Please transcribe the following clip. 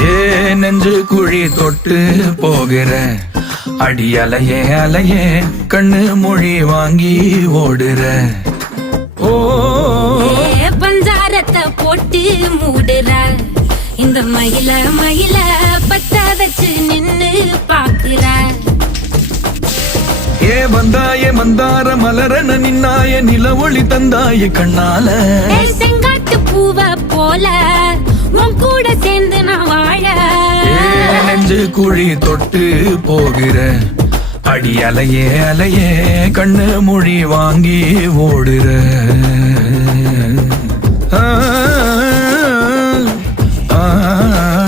ஏ நெஞ்சு குழி தொட்டு போகிற அடி அலையே அலையே கண்ணு மொழி வாங்கி ஓடுற. ஓ பஞ்சாரத்தை போட்டு மூடுற இந்த மயில மயில பத்த வச்சு நின்னு பாக்குற. ஏ வந்தாய மந்தார மலரன நின்னாய நில ஒளி தந்தாய கண்ணால. செங்காட்டு பூவ போல உன் கூட சேர்ந்து நான் வாழ. நெஞ்சு குழி தொட்டு போகிற அடி அலையே அலையே கண்ணு மொழி வாங்கி ஓடுற. ஆ ஆ